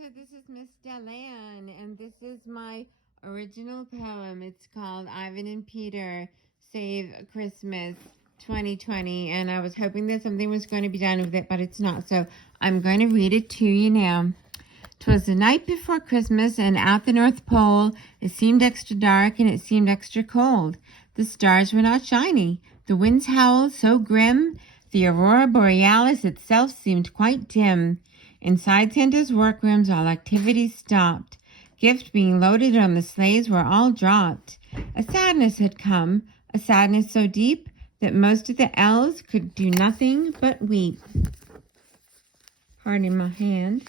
so this is Miss Delan, and this is my original poem. It's called Ivan and Peter Save Christmas 2020, and I was hoping that something was going to be done with it, but it's not, so I'm going to read it to you now. 'Twas the night before Christmas, and at the North Pole it seemed extra dark and it seemed extra cold. The stars were not shiny, the winds howled so grim, the aurora borealis itself seemed quite dim. Inside Santa's workrooms all activity stopped. Gifts being loaded on the sleighs were all dropped. A sadness had come, a sadness so deep that most of the elves could do nothing but weep. Pardon my hand.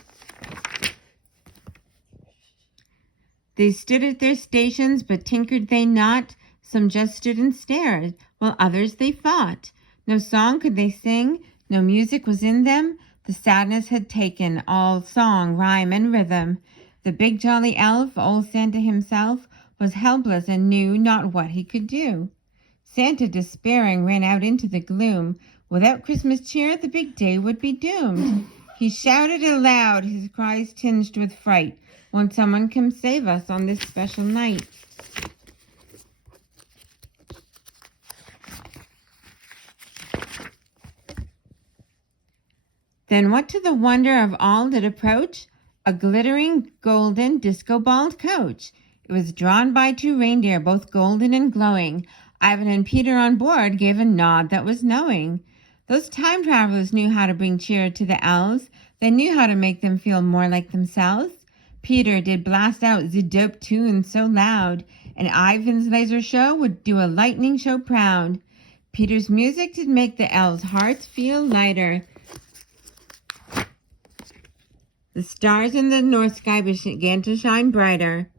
They stood at their stations, but tinkered they not. Some just stood and stared, while others they fought. No song could they sing, no music was in them. The sadness had taken all song, rhyme, and rhythm. The big jolly elf, old Santa himself, was helpless and knew not what he could do. Santa, despairing, ran out into the gloom. Without Christmas cheer, the big day would be doomed. He shouted aloud, his cries tinged with fright. Won't someone come save us on this special night? Then what to the wonder of all did approach? A glittering, golden, disco-balled coach. It was drawn by 2 reindeer, both golden and glowing. Ivan and Peter on board gave a nod that was knowing. Those time travelers knew how to bring cheer to the elves. They knew how to make them feel more like themselves. Peter did blast out the dope tune so loud, and Ivan's laser show would do a lightning show proud. Peter's music did make the elves' hearts feel lighter. The stars in the north sky began to shine brighter.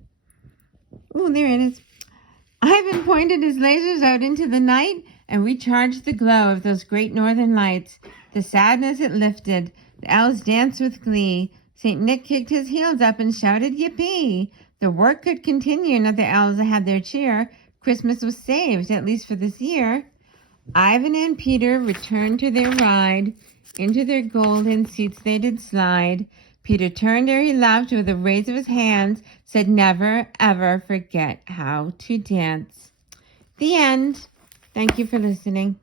Oh, there it is. Ivan pointed his lasers out into the night and recharged the glow of those great northern lights. The sadness it lifted. The elves danced with glee. St. Nick kicked his heels up and shouted, "Yippee!" The work could continue now the elves had their cheer. Christmas was saved, at least for this year. Ivan and Peter returned to their ride. Into their golden seats they did slide. Peter turned ere he left with a raise of his hands, said, "Never, ever forget how to dance." The end. Thank you for listening.